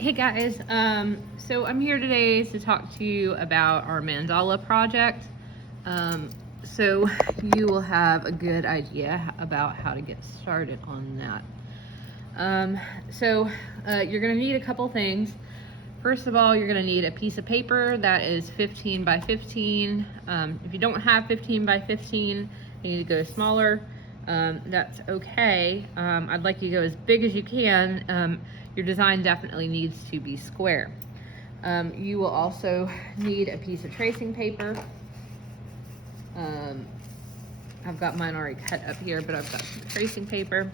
Hey guys, so I'm here today to talk to you about our mandala project. So you will have a good idea about how to get started on that. You're going to need a couple things. First of all, you're going to need a piece of paper that is 15 by 15. If you don't have 15 by 15, you need to go smaller. That's okay. I'd like you to go as big as you can. Your design definitely needs to be square. You will also need a piece of tracing paper. I've got mine already cut up here, but I've got some tracing paper.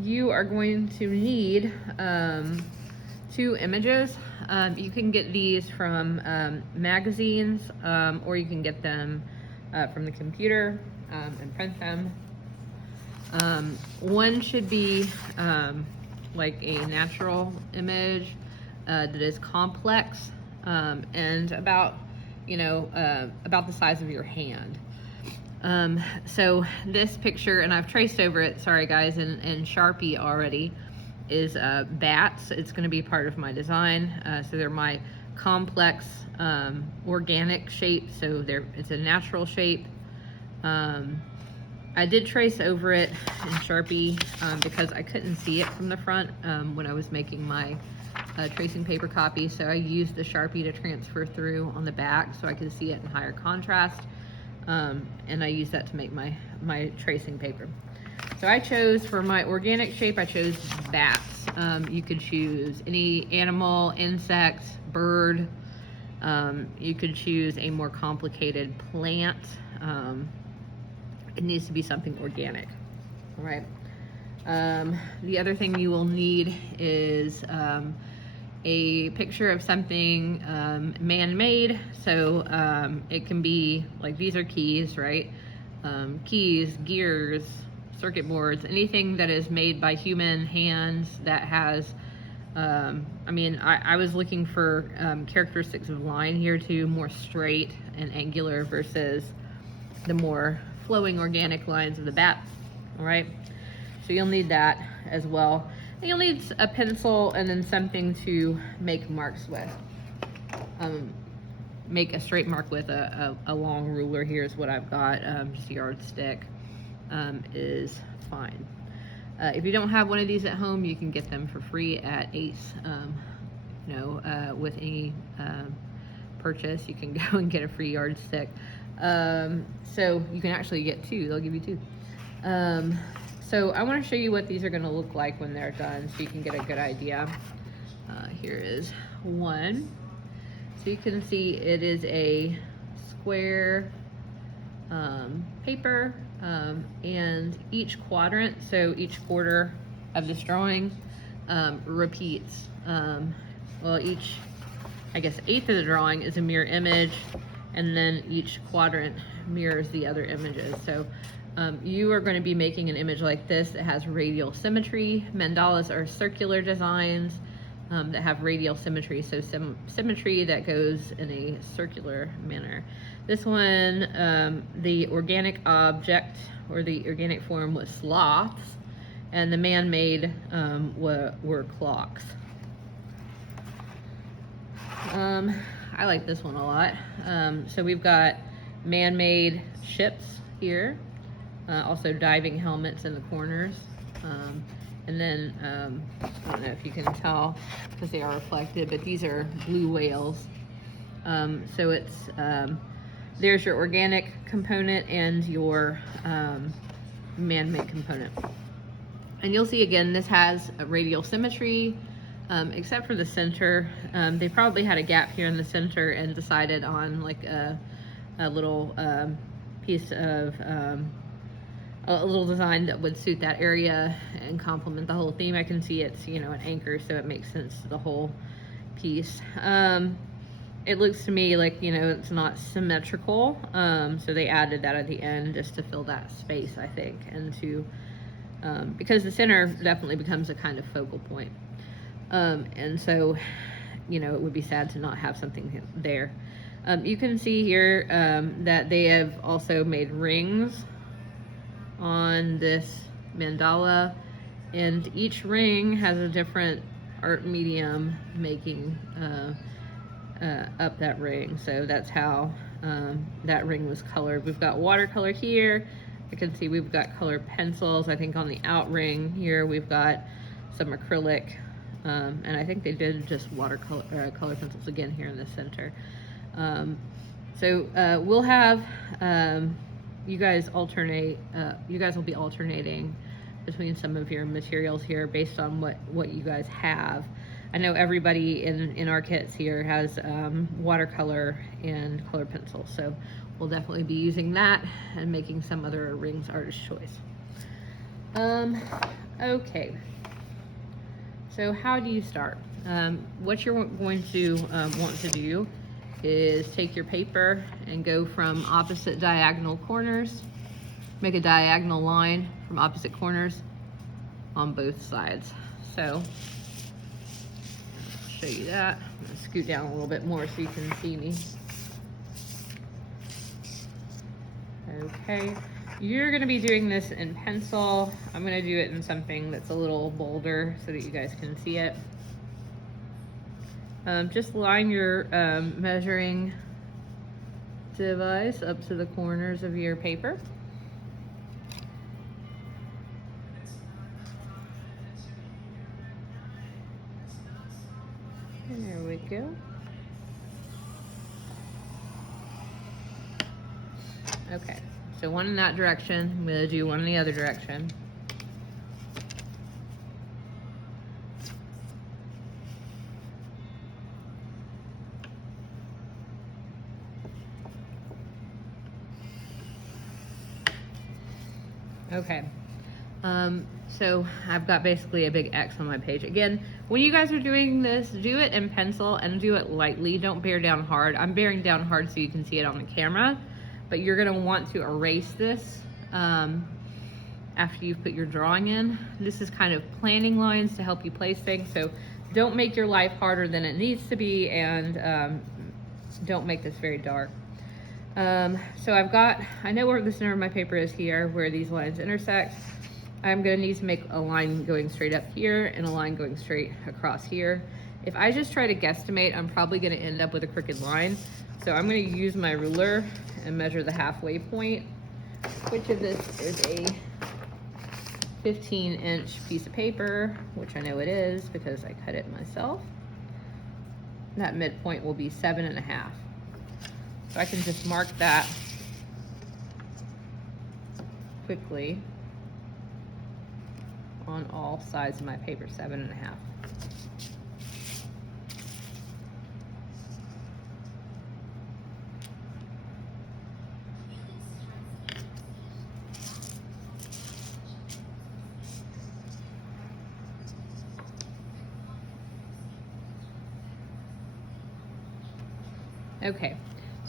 You are going to need 2 images. You can get these from magazines, or you can get them from the computer and print them. One should be like a natural image that is complex and about the size of your hand. So this picture, and I've traced over it, sorry guys, in Sharpie already, is bats. It's going to be part of my design. So they're my complex organic shape, so it's a natural shape. I did trace over it in Sharpie because I couldn't see it from the front when I was making my tracing paper copy, so I used the Sharpie to transfer through on the back so I could see it in higher contrast, and I used that to make my tracing paper. So I chose, for my organic shape, I chose bats. You could choose any animal, insect, bird. You could choose a more complicated plant. It needs to be something organic, all right? The other thing you will need is a picture of something man-made. So it can be, like, these are keys, right? Keys, gears, circuit boards, anything that is made by human hands that has, I was looking for characteristics of line here too, more straight and angular versus the more flowing organic lines of the bat, all right? So you'll need that as well. And you'll need a pencil and then something to make marks with. Make a straight mark with a long ruler. Here is what I've got, just a yardstick is fine. If you don't have one of these at home, you can get them for free at Ace. With any purchase, you can go and get a free yardstick. So you can actually get 2, they'll give you 2. So I want to show you what these are going to look like when they're done so you can get a good idea. Here is one. So you can see it is a square paper, and each quadrant, so each quarter of this drawing repeats. Each, I guess, eighth of the drawing is a mirror image, and then each quadrant mirrors the other images. So you are going to be making an image like this that has radial symmetry. Mandalas are circular designs that have radial symmetry, so symmetry that goes in a circular manner. This one, the organic object or the organic form was sloths, and the man-made were clocks. I like this one a lot. So we've got man-made ships here, also diving helmets in the corners, and then I don't know if you can tell because they are reflected, but these are blue whales. So it's there's your organic component and your man-made component. And you'll see again, this has a radial symmetry, except for the center. They probably had a gap here in the center and decided on like a little piece of a little design that would suit that area and complement the whole theme. I can see it's, an anchor, so it makes sense to the whole piece. It looks to me like, it's not symmetrical, so they added that at the end just to fill that space, I think, and to because the center definitely becomes a kind of focal point. And so, it would be sad to not have something there. You can see here that they have also made rings on this mandala, and each ring has a different art medium making up that ring. So that's how that ring was colored. We've got watercolor here. I can see we've got colored pencils. I think on the out ring here we've got some acrylic, and I think they did just watercolor color pencils again here in the center. So we'll have you guys alternate. You guys will be alternating between some of your materials here based on what you guys have. I know everybody in our kits here has watercolor and colored pencils, so we'll definitely be using that and making some other rings artist choice. Okay, so how do you start? What you're going to want to do is take your paper and go from opposite diagonal corners, make a diagonal line from opposite corners on both sides. So I'll show you that. I'm gonna scoot down a little bit more so you can see me. Okay, you're gonna be doing this in pencil. I'm gonna do it in something that's a little bolder so that you guys can see it. Just line your measuring device up to the corners of your paper. And there we go. Okay, so one in that direction. I'm gonna do one in the other direction. Okay, so I've got basically a big X on my page. Again, when you guys are doing this, do it in pencil and do it lightly. Don't bear down hard. I'm bearing down hard so you can see it on the camera, but you're gonna want to erase this after you've put your drawing in. This is kind of planning lines to help you place things, so don't make your life harder than it needs to be, and don't make this very dark. So I know where the center of my paper is here, where these lines intersect. I'm gonna need to make a line going straight up here and a line going straight across here. If I just try to guesstimate, I'm probably gonna end up with a crooked line. So I'm gonna use my ruler and measure the halfway point, which of this is a 15-inch piece of paper, which I know it is because I cut it myself. That midpoint will be 7.5. So I can just mark that quickly on all sides of my paper, 7.5. Okay.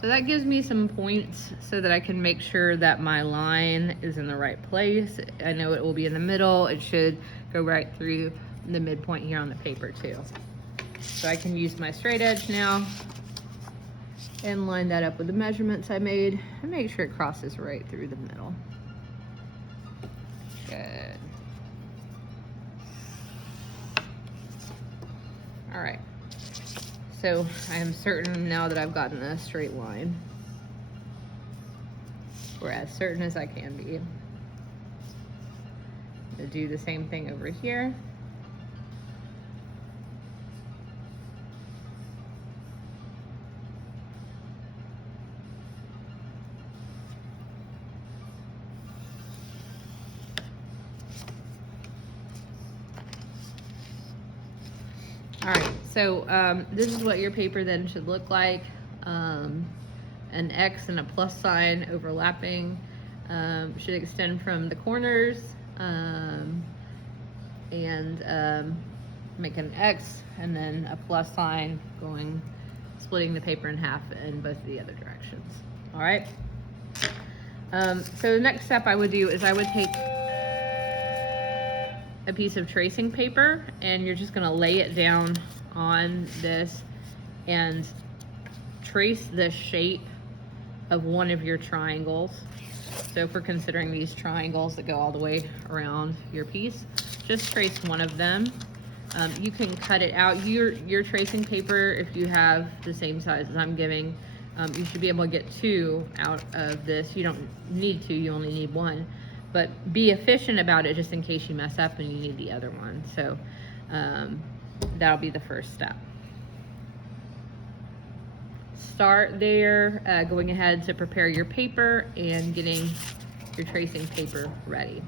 So that gives me some points so that I can make sure that my line is in the right place. I know it will be in the middle. It should go right through the midpoint here on the paper too. So I can use my straight edge now and line that up with the measurements I made and make sure it crosses right through the middle. Good. All right. So I am certain now that I've gotten a straight line, or as certain as I can be. I'm gonna do the same thing over here. All right, so this is what your paper then should look like. An X and a plus sign overlapping should extend from the corners, and make an X and then a plus sign splitting the paper in half in both of the other directions. All right. So the next step I would do is I would take a piece of tracing paper and you're just gonna lay it down on this and trace the shape of one of your triangles. So if we're considering these triangles that go all the way around your piece, just trace one of them You can cut it out. Your tracing paper, if you have the same size as I'm giving, you should be able to get 2 out of this. You don't need 2, you only need 1. But be efficient about it just in case you mess up and you need the other one. So that'll be the first step. Start there, going ahead to prepare your paper and getting your tracing paper ready.